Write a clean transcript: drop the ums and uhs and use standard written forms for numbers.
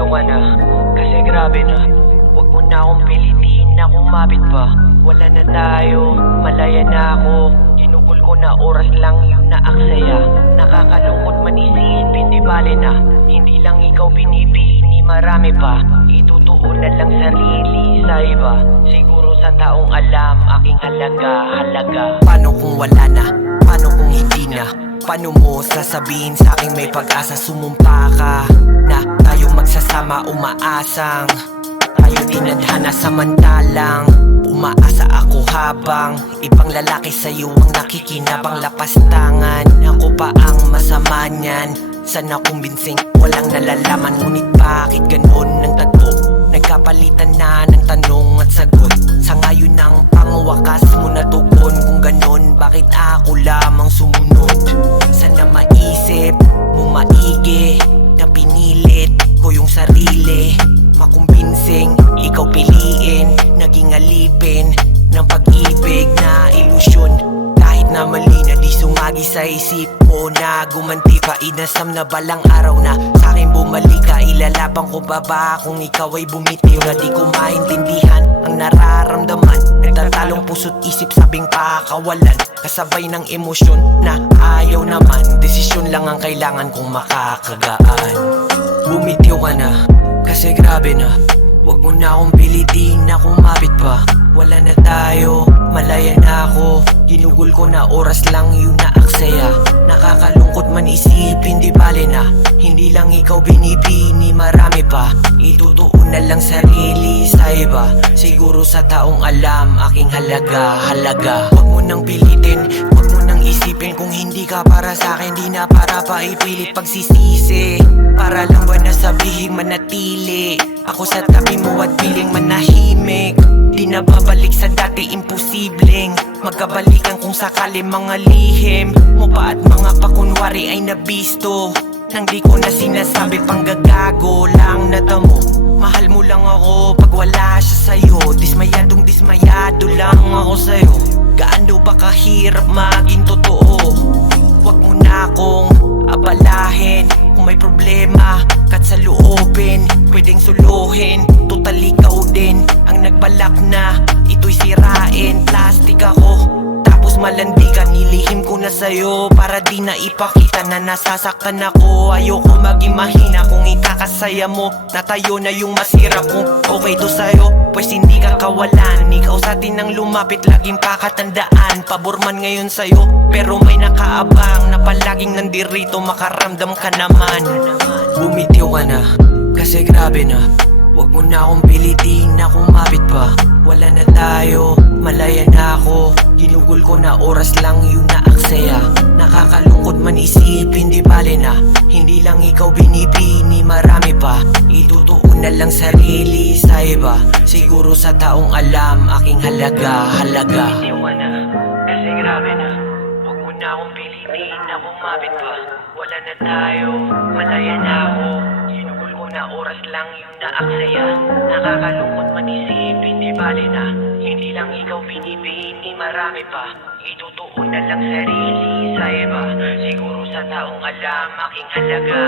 Bumitiw ka na, kasi grabe na. Huwag mo na akong pilitin na kumapit pa. Wala na tayo, malaya na ako. Ginugol ko na oras lang yung naaksaya. Nakakalungkot man isipin, di bale na. Hindi lang ikaw binibini, marami pa. Itutuon na lang sarili sa iba. Siguro sa taong alam, aking halaga. Paano kung wala na? Paano kung hindi na? Paano mo sasabihin sa akin may pag-asa? Sumumpa ka na tayo magsasama, umaasang tayo dinadhana samantalang umaasa ako habang ibang lalaki sa'yo ang nakikinabang. Lapastangan, ako pa ang masama niyan. Sana kumbinsing walang nalalaman. Ngunit bakit ganon ang tagpo? Nagkapalitan na ng tanong at sagot. Sa ngayon ang pangwakas mo na tugon. Kung ganon, bakit ako lamang sumunod? Sana maisip mo maigi na pinilit ko yung sarili. Makumbinsing, ikaw piliin. Naging alipin ng pag-ibig na ilusyon. Kahit na mali na di sumagi sa isip ko na gumanti pa. Inasam na balang araw na sa'kin bumalik ka. Ilalabang ko ba kung ikaw ay bumitiw? Na di ko maintindihan ang nararamdaman. Nagtatalong puso't isip sabing pakakawalan. Kasabay ng emosyon na ayaw naman. Desisyon lang ang kailangan kong makakagaan. Bumitiw ka na, kasi grabe na. Huwag mo na akong pilitin na kumapit pa. Wala na tayo, malaya na ako. Ginugol ko na oras lang yung naaksaya. Nakakalungkot man isipin, di bale na. Hindi lang ikaw binibini, marami pa. Itutuon na lang sarili sa iba. Siguro sa taong alam, aking halaga. Huwag mo nang pilitin, huwag mo nang isipin. Kung hindi ka para sa'kin, di na para pa ipilit pagsisisi. Para lang ba nasabihin manatili ako sa tabi mo at piling manahimik. Di na babalik sa dati, imposibleng magkabalikan kung sakali mga lihim mo pa at mga pakunwari ay nabisto. Nang di ko na sinasabi, panggagago lang natamo. Mahal mo lang ako pag wala siya sa'yo. Dismayado lang ako sa'yo. Gaano ba kahirap maging totoo? Huwag mo na akong abalahin. Kung may problema kat sa loobin, pwedeng suluhin. Total ikaw din ang nagbalak na ito'y sirain. Plastic ako, tapos malandi ka. Nilihim ko na sa'yo para di na ipakita na nasasaktan ako. Ayoko maging mahina kung ikakasaya mo. Natayo na yung masira kung okay to sa'yo, pues hindi ka kawalan. Ikaw sa atin ang lumapit, laging pakatandaan. Pabor man ngayon sa'yo, pero may nakaabang na palaging nandirito, makaramdam ka naman. Bumitiw ka na, kasi grabe na. Huwag mo na akong pilitin na kumapit pa. Wala na tayo, malaya na ako. Ginugol ko na oras lang yung naaksaya. Nakakalungkot man isipin, di bale na. Hindi lang ikaw binibini, marami pa. Itutuon na lang sarili sa iba. Siguro sa taong alam, aking halaga. Bumitiw ka na, kasi grabe na. Huwag mo na akong pilitin na kumapit pa. Wala na tayo, malaya na ako. Ginugol ko na oras lang yung naaksaya. Nakakalungkot man isipin, di bale na. Hindi lang ikaw binibini, marami pa. Itutuon na lang sarili sa iba. Siguro sa taong alam, aking halaga.